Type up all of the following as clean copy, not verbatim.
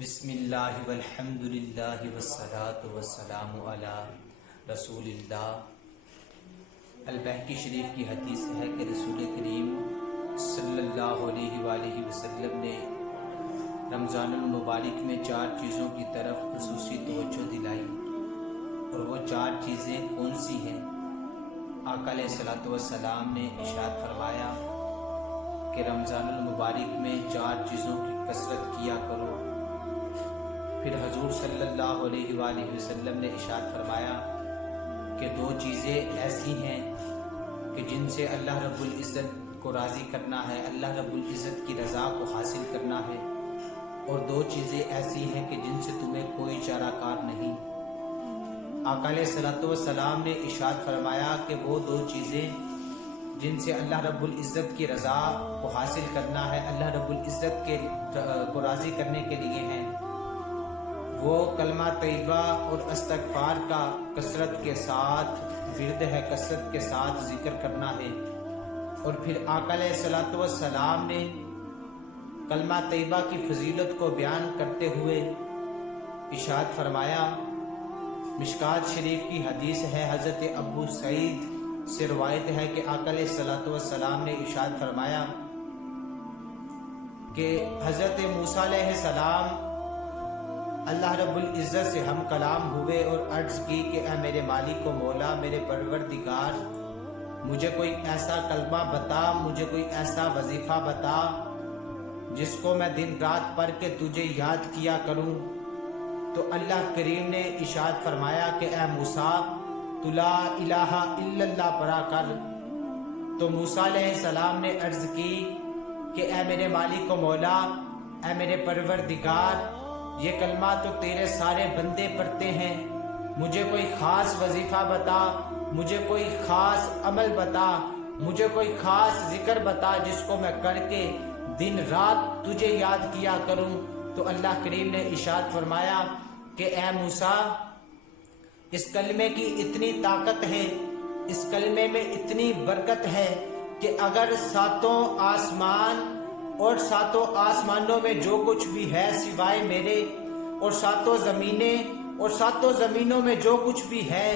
بسم اللہ والحمد للہ والصلاة والسلام علی رسول اللہ۔ البہقی شریف کی حدیث ہے کہ رسول کریم صلی اللہ علیہ وآلہ وسلم نے رمضان المبارک میں 4 چیزوں کی طرف خصوصی توجہ دلائی، اور وہ 4 چیزیں کون سی ہیں؟ آقا علیہ الصلوۃ والسلام نے ارشاد فرمایا کہ رمضان المبارک میں 4 چیزوں کی کثرت کیا کرو۔ پھر حضور صلی اللہ علیہ وآلہ وسلم نے ارشاد فرمایا کہ 2 چیزیں ایسی ہیں کہ جن سے اللہ رب العزت کو راضی کرنا ہے، اللہ رب العزت کی رضا کو حاصل کرنا ہے، اور 2 چیزیں ایسی ہیں کہ جن سے تمہیں کوئی چارہ کار نہیں۔ آقا علیہ الصلوۃ والسلام نے ارشاد فرمایا کہ وہ 2 چیزیں جن سے اللہ رب العزت کی رضا کو حاصل کرنا ہے، اللہ رب العزت کو راضی کرنے کے لیے ہیں، وہ کلمہ طیبہ اور استغفار کا کثرت کے ساتھ ورد ہے، کثرت کے ساتھ ذکر کرنا ہے۔ اور پھر آقا علیہ الصلوۃ والسلام نے کلمہ طیبہ کی فضیلت کو بیان کرتے ہوئے ارشاد فرمایا، مشکات شریف کی حدیث ہے، حضرت ابو سعید سے روایت ہے کہ آقا علیہ الصلوۃ والسلام نے ارشاد فرمایا کہ حضرت موسیٰ علیہ السلام اللہ رب العزت سے ہم کلام ہوئے اور عرض کی کہ اے میرے مالک و مولا، میرے پروردگار، مجھے کوئی ایسا کلمہ بتا، مجھے کوئی ایسا وظیفہ بتا جس کو میں دن رات پڑھ کے تجھے یاد کیا کروں۔ تو اللہ کریم نے ارشاد فرمایا کہ اے موسیٰ، تو لا الہ الا اللہ پڑھا کر۔ تو موسیٰ علیہ السلام نے عرض کی کہ اے میرے مالک و مولا، اے میرے پروردگار، یہ کلمہ تو تیرے سارے بندے پڑھتے ہیں، مجھے کوئی خاص وظیفہ بتا، مجھے کوئی خاص عمل بتا، مجھے کوئی خاص ذکر بتا جس کو میں کر کے دن رات تجھے یاد کیا کروں۔ تو اللہ کریم نے ارشاد فرمایا کہ اے موسیٰ، اس کلمے کی اتنی طاقت ہے، اس کلمے میں اتنی برکت ہے کہ اگر 7 آسمان اور 7 آسمانوں میں جو کچھ بھی ہے سوائے میرے، اور 7 زمینیں اور 7 زمینوں میں جو کچھ بھی ہے،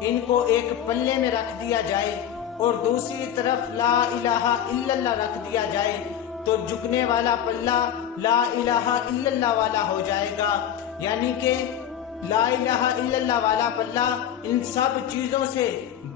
ان کو ایک پلے میں رکھ دیا جائے اور دوسری طرف لا الہ الا اللہ رکھ دیا جائے، تو جھکنے والا پلہ لا الہ الا اللہ والا ہو جائے گا، یعنی کہ لا الہ الا اللہ والا پلہ ان سب چیزوں سے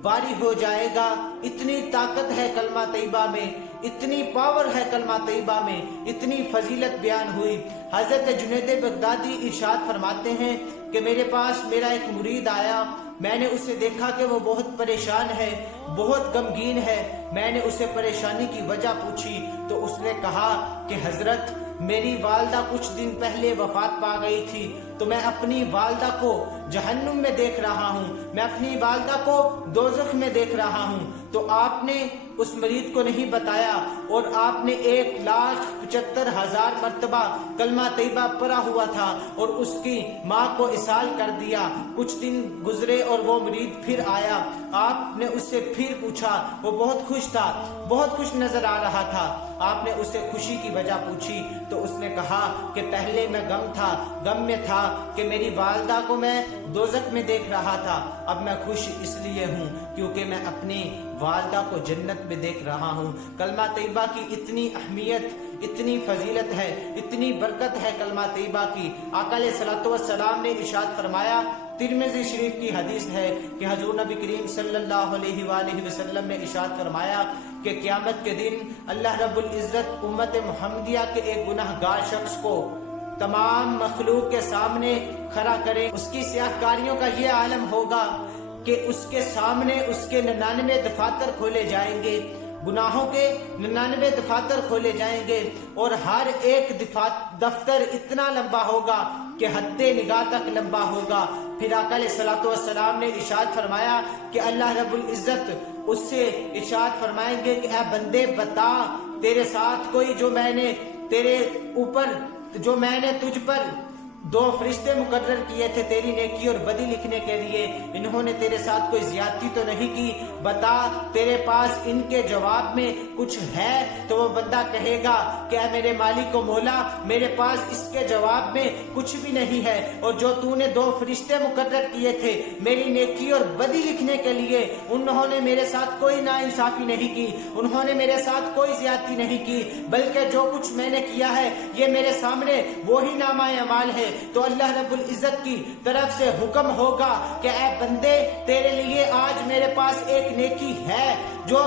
باری ہو جائے گا۔ اتنی طاقت ہے کلمہ طیبہ میں، اتنی پاور ہے کلمہ طیبہ میں، اتنی فضیلت بیان ہوئی۔ حضرت جنید بغدادی ارشاد فرماتے ہیں کہ میرے پاس میرا ایک مرید آیا، میں نے اسے دیکھا کہ وہ بہت پریشان ہے، بہت غمگین ہے۔ میں نے اسے پریشانی کی وجہ پوچھی تو اس نے کہا کہ حضرت، میری والدہ کچھ دن پہلے وفات پا گئی تھی، تو میں اپنی والدہ کو جہنم میں دیکھ رہا ہوں، میں اپنی والدہ کو دوزخ میں دیکھ رہا ہوں۔ تو آپ نے اس مرید کو نہیں بتایا، اور آپ نے 1,75,000 مرتبہ کلمہ طیبہ پڑھا ہوا تھا اور اس کی ماں کو اسال کر دیا۔ کچھ دن گزرے اور وہ مرید پھر آیا، آپ نے اس سے پھر پوچھا، وہ بہت خوش تھا، بہت خوش نظر آ رہا تھا۔ آپ نے اس سے خوشی کی وجہ پوچھی تو اس نے کہا کہ پہلے میں غم میں تھا کہ میری والدہ کو میں دوزخ میں دیکھ رہا تھا، اب میں خوش اس لیے ہوں کیونکہ میں اپنی والدہ کو جنت میں دیکھ رہا ہوں۔ کلمہ طیبہ کی اتنی اہمیت، اتنی فضیلت ہے، اتنی برکت ہے کلمہ طیبہ کی۔ آقا علیہ الصلوۃ والسلام نے ارشاد فرمایا، ترمذی شریف کی حدیث ہے کہ حضور نبی کریم صلی اللہ علیہ وآلہ وسلم نے ارشاد فرمایا کہ قیامت کے دن اللہ رب العزت امت محمدیہ کے ایک گناہ گار شخص کو تمام مخلوق کے سامنے کھڑا کرے۔ اس کی سیاہ کاریوں کا یہ عالم ہوگا کہ اس کے سامنے اس کے 99 دفاتر کھولے جائیں گے، گناہوں کے 99 دفاتر کھولے جائیں گے، اور ہر ایک دفتر اتنا لمبا ہوگا کہ حد نگاہ تک لمبا ہوگا۔ پھر آقا علیہ الصلوۃ والسلام نے ارشاد فرمایا کہ اللہ رب العزت اس سے ارشاد فرمائیں گے کہ اے بندے، بتا تیرے ساتھ کوئی جو میں نے تجھ پر दो फरिश्ते मुकर्रर किए थे तेरी नेकी और बदी लिखने के लिए, इन्होंने तेरे साथ कोई ज्यादती तो नहीं की, बता तेरे पास इनके जवाब में कुछ है? तो वो बंदा कहेगा कि ऐ मेरे मालिक को मौला, मेरे पास इसके जवाब में कुछ भी नहीं है, और जो तूने दो फरिश्ते मुकर्रर किए थे मेरी नेकी और बदी लिखने के लिए, उन्होंने मेरे साथ कोई नाइंसाफी नहीं की, उन्होंने मेरे साथ कोई ज्यादती नहीं की, बल्कि जो कुछ मैंने किया है ये मेरे सामने वही नामा अमाल है। तो अल्लाह रब्बुल इज्जत की तरफ से हुक्म होगा कि ऐ बंदे, तेरे लिए आज मेरे पास एक नेकी है जो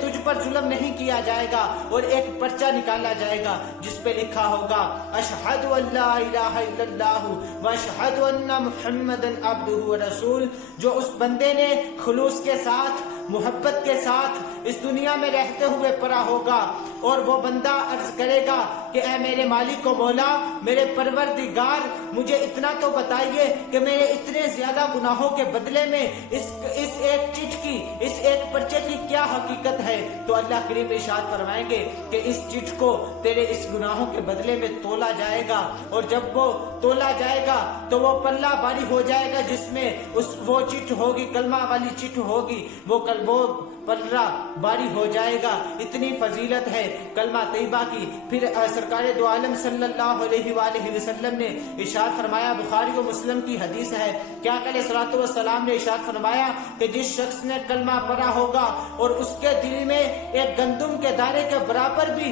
तुझ पर जुल्म नहीं किया जाएगा, और एक पर्चा निकाला जाएगा जिस पे लिखा होगा अशहदु अल्ला इलाहा इल्लल्लाहु व अशहदु अन्ना मुहम्मदन अब्दुहु व रसूल। जो उस बंदे ने खुलूस के साथ, मोहब्बत के साथ इस दुनिया में रहते हुए पढ़ा होगा, और वो बंदा अर्ज करेगा कि ऐ मेरे मालिक को मौला, मेरे परवरदिगार, मुझे इतना तो बताइए कि मेरे इतने ज्यादा गुनाहों के बदले में इस एक चिट की, इस एक पर्चे की क्या हकीकत है? तो अल्लाह करीम इरशाद फरमाएंगे कि इस चिट को तेरे इस गुनाहों के बदले में तोला जाएगा, और जब वो तोला जाएगा तो वो पल्ला भारी हो जाएगा जिसमें वो चिट होगी, कलमा वाली चिट होगी, वो पल्ला भारी हो जाएगा। इतनी फजीलत है कलमा तैयबा की। फिर सरकार दो आलम सल्लल्लाहु अलैहि वसल्लम ने इरशाद फरमाया, बुखारी और मुस्लिम की हदीस है, क्या अलैहिस्सलातु वस्सलाम ने इरशाद फरमाया कि जिस शख्स ने कलमा पढ़ा होगा और उसके दिल में एक गंदुम के दाने के बराबर भी,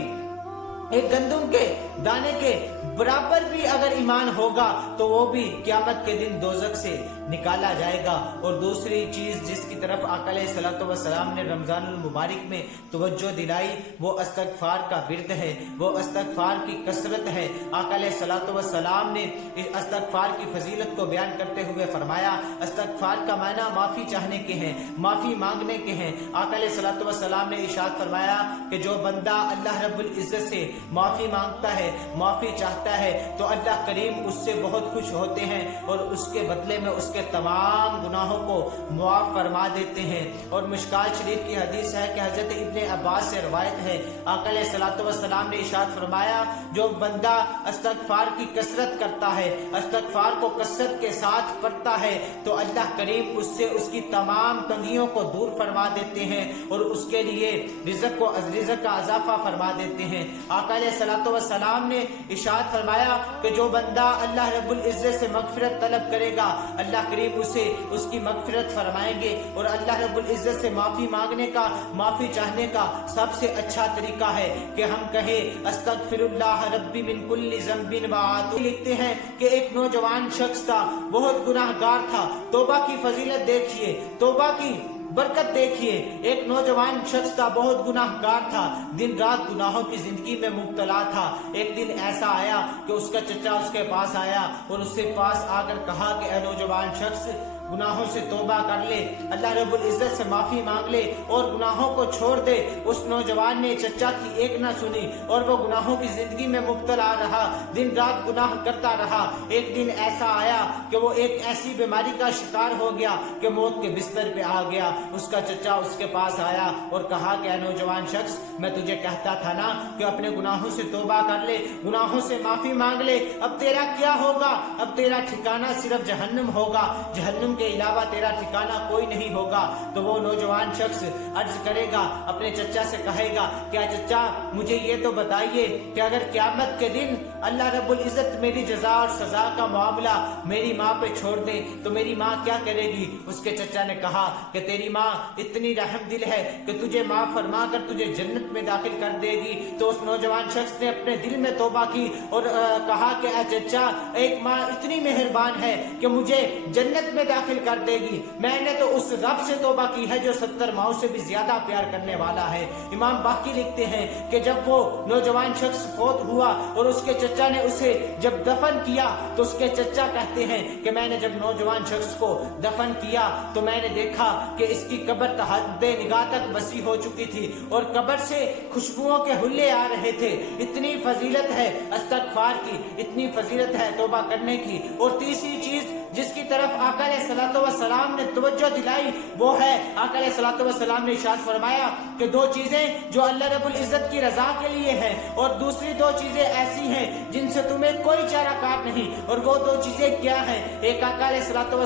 एक गंदुम के दाने के बराबर भी अगर ईमान होगा तो वो भी क़यामत के दिन दोज़ख से निकाला जाएगा। और दूसरी चीज जिसकी तरफ आका अलैहिस्सलातु वस्सलाम ने रमजान मुबारक में तवज्जो दिलाई वो इस्तग़फ़ार का विर्द है, वो इस्तग़फ़ार की कसरत है। आका अलैहिस्सलातु वस्सलाम ने इस्तग़फ़ार की फजीलत को बयान करते हुए फरमाया, इस्तग़फ़ार का माना माफी चाहने के हैं, माफी मांगने के हैं। आका अलैहिस्सलातु वस्सलाम ने इरशाद फरमाया कि जो बंदा अल्लाह रब्बुल इज्जत से माफी मांगता है, माफी चाहता है, तो अल्लाह करीम उससे बहुत खुश होते हैं और उसके बदले में उसके तमाम गुनाहों को मुआफ फरमा देते हैं। और मिशकात शरीफ की हदीस है कि हजरत इब्ने अब्बास से रवायत है, आका अलैहिस्सलातु वस्सलाम ने इरशाद फरमाया, जो बंदा इस्तग़फ़ार की कसरत करता है, इस्तग़फ़ार को कसरत के साथ पढ़ता है, तो अल्लाह करीम उससे उसकी तमाम तंगियों को दूर फरमा देते हैं और उसके लिए रिज़्क़ का इजाफा फरमा देते हैं। आका अलैहिस्सलातु वस्सलाम ने इरशाद फरमाया कि जो बंदा अल्लाह रब्बुल इज्जत से मग़फ़िरत तलब करेगा, अल्लाह करीम उसे उसकी मग़फ़िरत फरमाएंगे। और अल्लाह रब्बुल इज्जत से माफी मांगने का, माफी चाहने का सबसे अच्छा तरीका है कि हम कहें अस्तग़फ़िरुल्लाह रब्बी मिन कुल्ली ज़ंबिन व आतूब। लिखते हैं कि एक नौजवान शख्स था, बहुत गुनाहगार था। तौबा की फजीलत देखिए, तौबा की बरकत देखिए। एक नौजवान शख्स था, बहुत गुनाहगार था, दिन रात गुनाहों की जिंदगी में मुब्तला था। एक दिन ऐसा आया कि उसका चचा उसके पास आया और उससे पास आकर कहा कि ऐ नौजवान शख्स, गुनाहों से तौबा कर ले, अल्लाह रब्बुल इज्जत से माफी मांग ले और गुनाहों को छोड़ दे। उस नौजवान ने चचा की एक ना सुनी और वो गुनाहों की जिंदगी में मुब्तला रहा, दिन रात गुनाह करता रहा। एक दिन ऐसा आया कि वो एक ऐसी बीमारी का शिकार हो गया कि मौत के बिस्तर पे आ गया। उसका चचा उसके पास आया और कहा कि नौजवान शख्स, मैं तुझे कहता था ना कि अपने गुनाहों से तौबा कर ले, गुनाहों से माफी मांग ले, अब तेरा क्या होगा? अब तेरा ठिकाना सिर्फ जहन्नुम होगा, जहन्नुम के अलावा तेरा ठिकाना कोई नहीं होगा। तो वो नौजवान शख्स अर्ज करेगा, अपने चचा से कहेगा, क्या चचा मुझे ये तो बताइए कि अगर क़यामत के दिन अल्लाह रब्बुल इज्जत मेरी जज़ा और सजा का मामला मेरी माँ पे छोड़ दे तो मेरी माँ क्या करेगी? उसके चचा ने कहा कि तेरी माँ इतनी रहम दिल है कि तुझे माफ फरमा कर तुझे जन्नत में दाखिल कर देगी। तो उस नौजवान शख्स ने अपने दिल में तौबा की और कहा कि ऐ चचा, एक माँ इतनी मेहरबान है कि मुझे जन्नत में दाखिल कर देगी। मैंने तो उस रब से तौबा की है जो 70 माओं से भी ज्यादा प्यार करने वाला है। इमाम बाकी लिखते हैं कि जब वो नौजवान शख्स फौत हुआ और उसके चचा ने उसे जब दफन किया तो उसके चचा कहते हैं कि मैंने जब नौजवान शख्स को दफन किया तो मैंने देखा कि इसकी कब्र तहद्दे निगाह तक वसी हो चुकी थी और कब्र से खुशबुओं के हुल्ले आ रहे थे। इतनी फजीलत है इस्तग़फ़ार की, इतनी फजीलत है तौबा करने की। और तीसरी चीज जिसकी तरफ आका सलाम ने तवज्जो दिलाई वो है, आका सलाम ने इरशाद फरमाया कि दो चीजें जो अल्लाह रब्बुल इज्जत की रजा के लिए हैं और दूसरी दो चीजें ऐसी हैं जिनसे तुम्हें कोई चाराकार नहीं, और वो दो चीजें क्या हैं? एक आका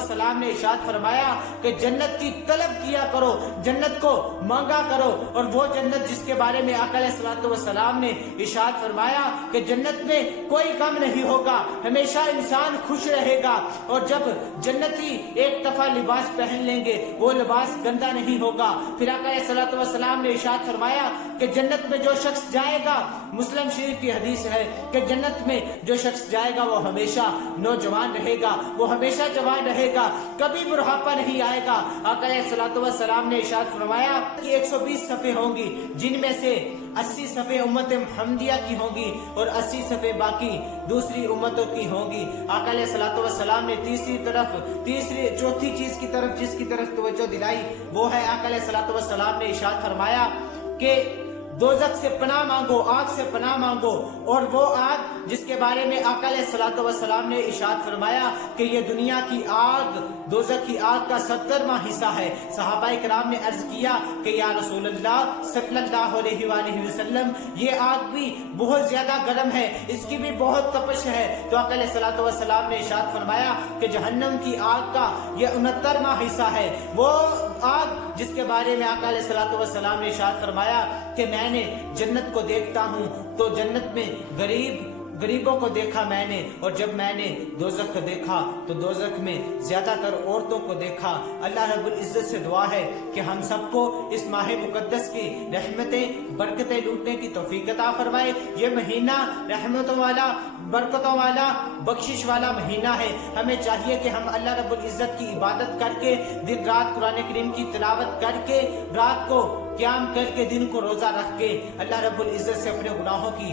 सलाम ने इरशाद फरमाया कि जन्नत की तलब किया करो, जन्नत को मांगा करो, और वो जन्नत जिसके बारे में आका सलाम ने इरशाद फरमाया कि जन्नत में कोई गम नहीं होगा, हमेशा इंसान खुश रहेगा, और जब जन्नती एक दफा लिबास पहन लेंगे वो लिबास गंदा नहीं होगा। फिर आका सलाम ने इरशाद फरमाया कि जन्नत में जो शख्स जाएगा, मुस्लिम शरीफ की हदीस है कि जन्नत में जो शख्स जाएगा वो हमेशा नौजवान रहेगा, वो हमेशा जवान रहेगा, कभी बुढ़ापा नहीं आएगा। आका सलाम ने इरशाद फरमाया कि 120 सफ़े होंगी, जिनमें से 80 सफ़े उम्मत मुहम्मदिया की होंगी और 80 सफ़े बाकी दूसरी उम्मतों की होंगी। आका सलाम ने चौथी चीज की तरफ जिसकी तरफ तवज्जो दिलाई वो है, आका सलाम ने इरशाद फरमाया कि दोज़ख से पनाह मांगो, आग से पनाह मांगो, और वो आग जिसके बारे में आका सलाम ने इरशाद फरमाया कि ये दुनिया की आग, दोज़ख की आग का 70वां हिस्सा है। सहाबाए किराम ने अर्ज किया कि या रसूलल्लाह सल्लल्लाहु अलैहि वसल्लम, ये आग भी बहुत ज्यादा गर्म है, इसकी भी बहुत तपश है। तो आका सलाम ने इरशाद फरमाया कि जहन्नम की आग का ये 69वां हिस्सा है, वो आग जिसके बारे में आका सलाम ने इरशाद फरमाया कि मैंने जन्नत को देखता हूँ तो जन्नत में गरीबों को देखा मैंने, और जब मैंने दोज़ख को देखा तो दोज़ख में ज्यादातर औरतों को देखा। अल्लाह रब्बुल इज्जत से दुआ है कि हम सबको इस माह मुकद्दस की रहमतें बरकतें लूटने की तौफीक अता फरमाए। ये महीना रहमतों वाला, बरकतों वाला, बख्शिश वाला महीना है। हमें चाहिए कि हम अल्लाह रब्बुल इज्जत की इबादत करके, दिन रात कुरान करीम की तिलावत करके, रात को क़याम करके, दिन को रोजा रख के अल्लाह रब्बुल इज्जत से अपने गुनाहों की